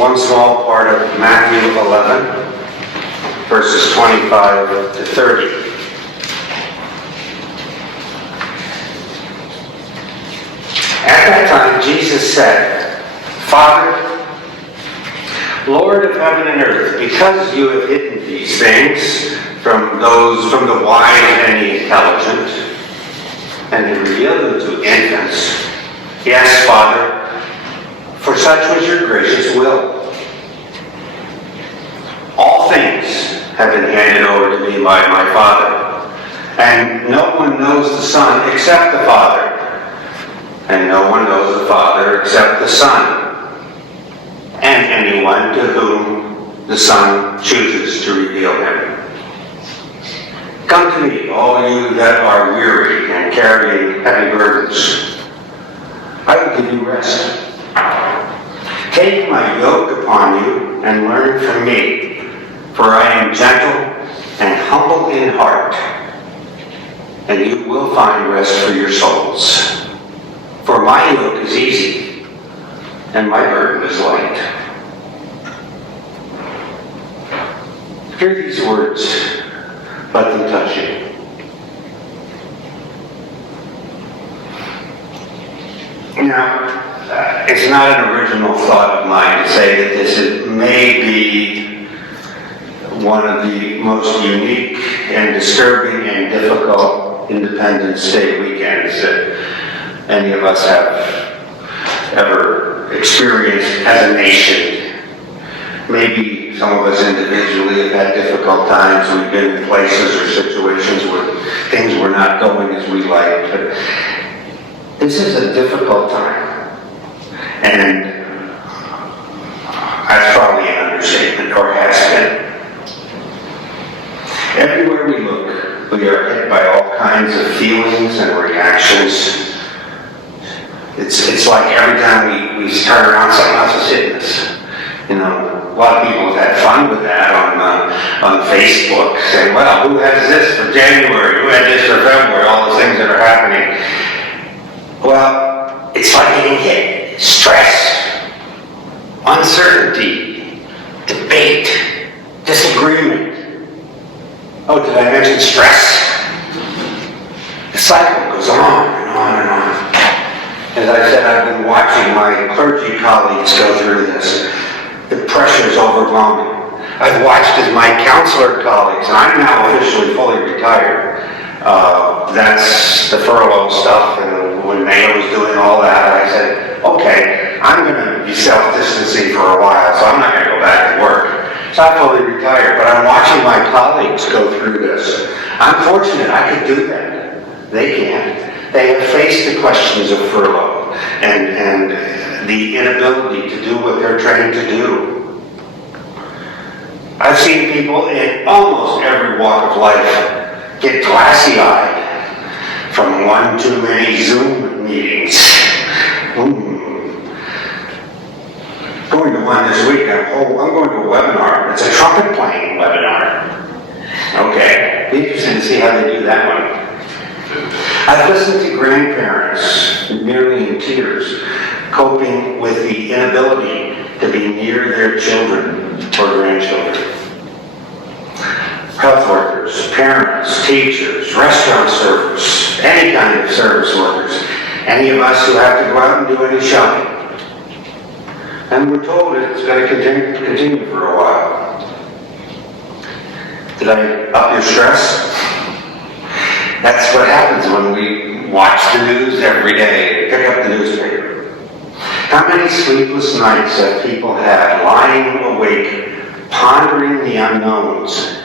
one small part of Matthew 11, verses 25 to 30. At that time, Jesus said, Father, Lord of heaven and earth, because you have hidden these things from the wise and the intelligent, and you revealed them to infants. Yes, Father, for such was your gracious will. All things have been handed over to me by my Father, and no one knows the Son except the Father, and no one knows the Father except the Son, and anyone to whom the Son chooses to reveal him. Come to me, all you that are weary and carrying heavy burdens. I will give you rest. Take my yoke upon you and learn from me, for I am gentle and humble in heart, and you will find rest for your souls. For my yoke is easy, and my burden is light. Hear these words, let them touch you. Now, it's not an original thought of mine to say that this may be one of the most unique and disturbing and difficult Independence Day weekends that any of us have ever experienced as a nation. Maybe some of us individually have had difficult times. We've been in places or situations where things were not going as we liked. But this is a difficult time. And that's probably an understatement, or has been. Everywhere we look, we are hit by all kinds of feelings and reactions. It's like every time we turn around, something else is hitting us. You know, a lot of people have had fun with that on Facebook, saying, well, who has this for January? Who had this for February? All the things that are happening. Well, it's like getting hit. Stress, uncertainty, debate, disagreement. Oh, did I mention stress? The cycle goes on and on and on. As I said, I've been watching my clergy colleagues go through this. The pressure is overwhelming. I've watched as my counselor colleagues, and I'm now officially fully retired. That's the furlough stuff, and when Mayo was doing all that, I said, okay, I'm going to be self-distancing for a while, so I'm not going to go back to work. So I'm fully retired, but I'm watching my colleagues go through this. I'm fortunate I could do that. They can't. They have faced the questions of furlough and the inability to do what they're trained to do. I've seen people in almost every walk of life get glassy-eyed from one too many Zoom meetings. Going to one this week, I'm going to a webinar. It's a trumpet playing webinar. Okay, be interesting to see how they do that one. I've listened to grandparents, nearly in tears, coping with the inability to be near their children or grandchildren. Health workers, parents, teachers, restaurant servers, any kind of service workers, any of us who have to go out and do any shopping. And we're told it's going to continue for a while. Did I up your stress? That's what happens when we watch the news every day, pick up the newspaper. How many sleepless nights have people had lying awake, pondering the unknowns,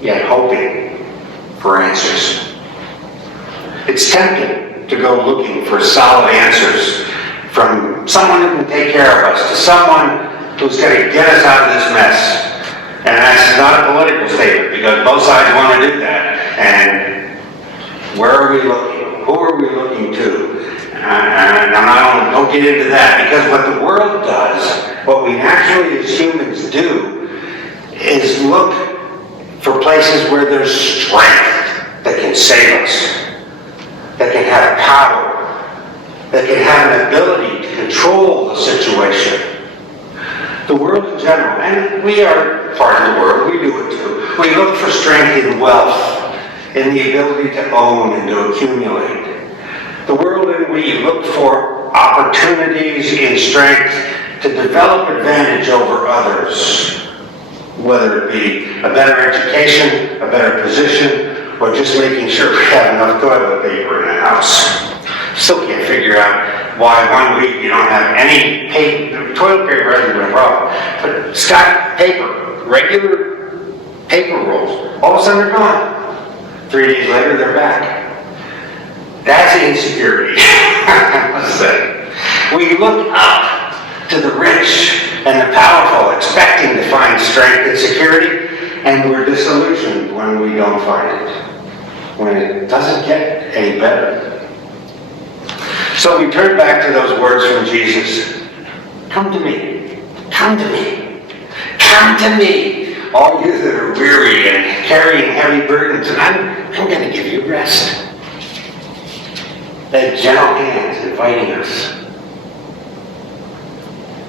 yet hoping for answers? It's tempting to go looking for solid answers from someone who can take care of us, to someone who's going to get us out of this mess. And that's not a political statement, because both sides want to do that. And where are we looking? Who are we looking to? And don't get into that, because what the world does, what we naturally as humans do, is look for places where there's strength that can save us, that can have power, that can have an ability to control the situation. The world in general, and we are part of the world, we do it too. We look for strength in wealth, in the ability to own and to accumulate. The world and we look for opportunities in strength to develop advantage over others, whether it be a better education, a better position, or just making sure we have enough toilet paper in the house. Still can't figure out why 1 week you don't have any toilet paper hasn't been a problem. But Scott paper, regular paper rolls, all of a sudden they're gone. 3 days later they're back. That's insecurity, I must say. We look up to the rich and the powerful, expecting to find strength and security, and we're disillusioned when we don't find it, when it doesn't get any better. So we turn back to those words from Jesus. Come to me. Come to me. Come to me. All you that are weary and carrying heavy burdens, and I'm going to give you rest. That gentle hand inviting us.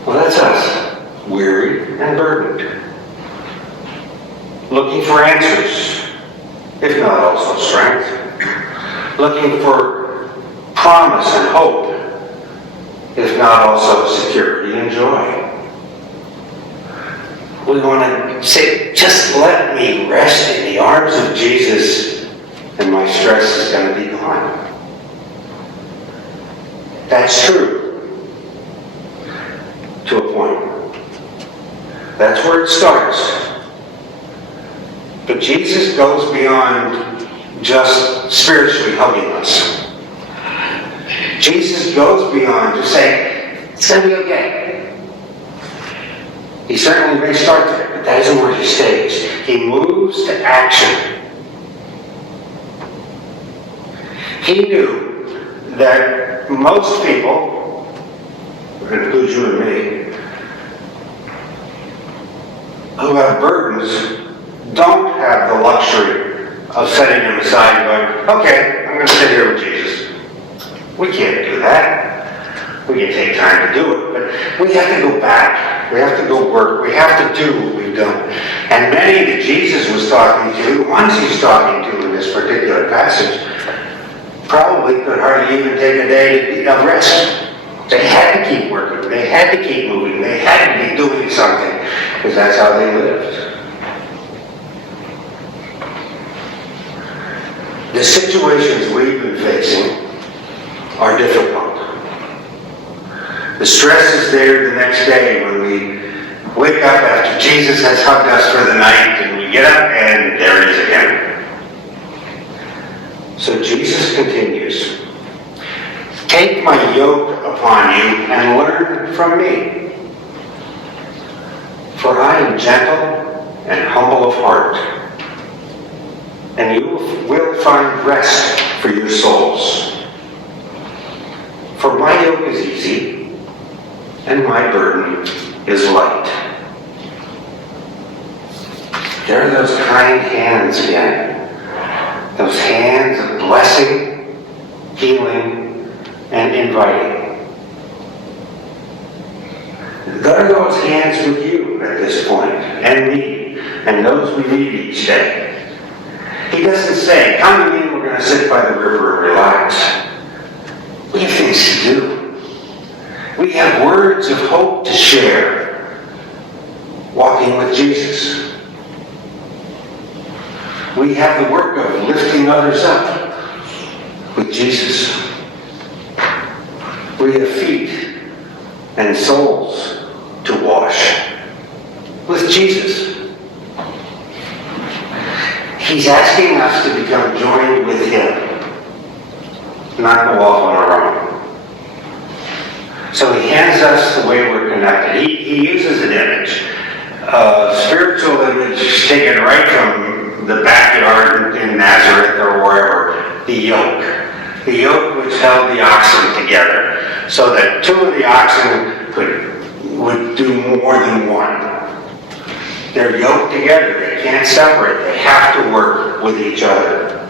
Well, that's us, weary and burdened. Looking for answers, if not also strength. Looking for promise and hope, if not also security and joy. We want to say, just let me rest in the arms of Jesus and my stress is going to be gone. That's true, to a point. That's where it starts. But Jesus goes beyond just spiritually hugging us. Jesus goes beyond just saying, it's going to be okay. He certainly may start there, but that isn't where he stays. He moves to action. He knew that most people, include you and me, who have burdens, don't have the luxury of setting them aside and going, okay, I'm going to sit here with Jesus. We can't do that. We can take time to do it, but we have to go back. We have to go work. We have to do what we've done. And many that Jesus was talking to, the ones he's talking to in this particular passage, probably could hardly even take a day of rest. They had to keep working. They had to keep moving. They had to be doing something, because that's how they lived. The situations we've been facing are difficult. The stress is there the next day when we wake up after Jesus has hugged us for the night, and we get up and there it is again. So Jesus continues, take my yoke upon you and learn from me. For I am gentle and humble of heart, and you will find rest for your souls. For my yoke is easy, and my burden is light. There are those kind hands again. Those hands of blessing, healing, and inviting. There are those hands with you at this point, and me, and those we meet each day. He doesn't say, come to me, we're going to sit by the river and relax. We have things to do. We have words of hope to share, walking with Jesus. We have the work of lifting others up with Jesus. We have feet and souls to wash with Jesus. He's asking us to become joined with him, not go off on our own. So he hands us the way we're connected. He uses an image, a spiritual image taken right from the backyard in Nazareth or wherever, the yoke. The yoke which held the oxen together, so that two of the oxen would do more than one. They're yoked together. They can't separate. They have to work with each other.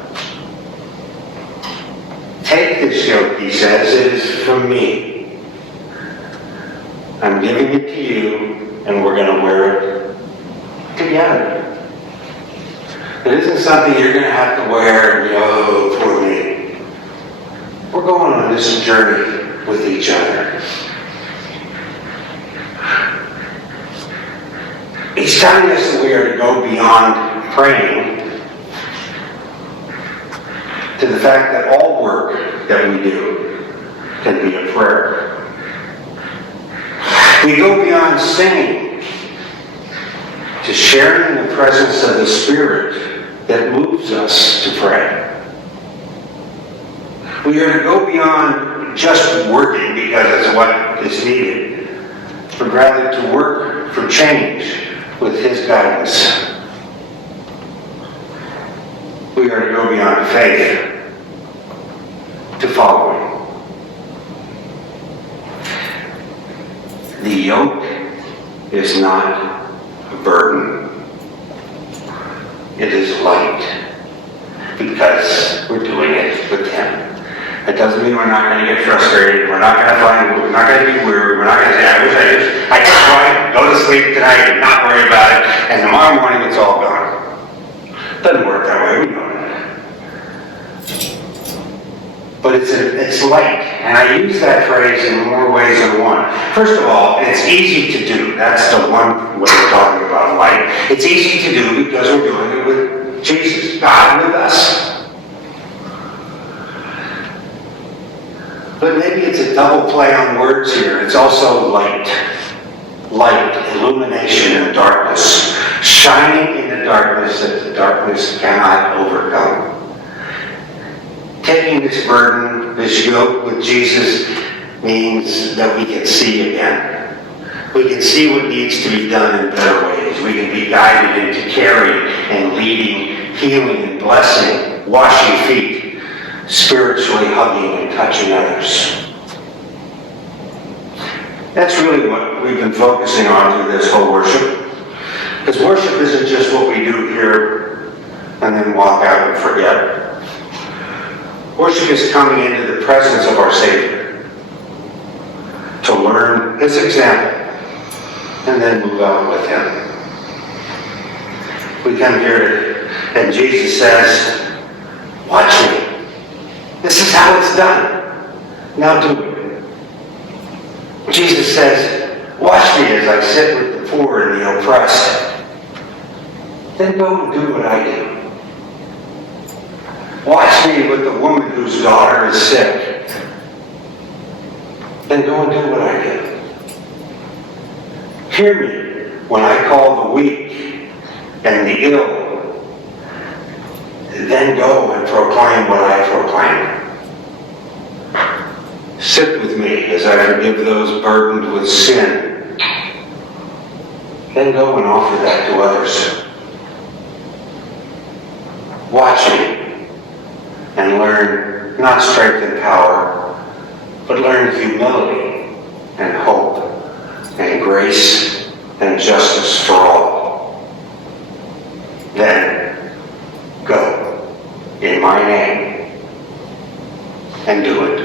Take this yoke, he says, it is from me. I'm giving it to you, and we're going to wear it together. It isn't something you're going to have to wear, for me. We're going on this journey with each other. He's telling us that we are to go beyond praying to the fact that all work that we do can be a prayer. We go beyond singing to sharing the presence of the Spirit that moves us to pray. We are to go beyond just working because it's what is needed, but rather to work for change with His guidance. We are to go beyond faith to following. The yoke is not a burden. It is light because we're doing it with Him. It doesn't mean we're not going to get frustrated. We're not going to be weary. We're not going to say, I just want to go to sleep tonight and not worry about it, and tomorrow morning it's all gone. It doesn't work that way, we know that. But it's light, and I use that phrase in more ways than one. First of all, it's easy to do. That's the one way we're talking about light. It's easy to do because we're doing it with Jesus, God with us. But maybe it's a double play on words here. It's also light. Light, illumination in darkness. Shining in the darkness that the darkness cannot overcome. Taking this burden, this yoke with Jesus, means that we can see again. We can see what needs to be done in better ways. We can be guided into caring and leading, healing and blessing, washing feet, spiritually hugging and touching others. That's really what we've been focusing on through this whole worship. Because worship isn't just what we do here and then walk out and forget. Worship is coming into the presence of our Savior to learn His example and then move on with Him. We come here and Jesus says, watch me. This is how it's done. Now do it. Jesus says, watch me as I sit with the poor and the oppressed. Then go and do what I do. Watch me with the woman whose daughter is sick. Then go and do what I do. Hear me when I call the weak and the ill. Then go and proclaim what I proclaim. Sit with me as I forgive those burdened with sin. Then go and offer that to others. Watch me and learn not strength and power, but learn humility and hope and grace and justice for all. Then go in my name and do it.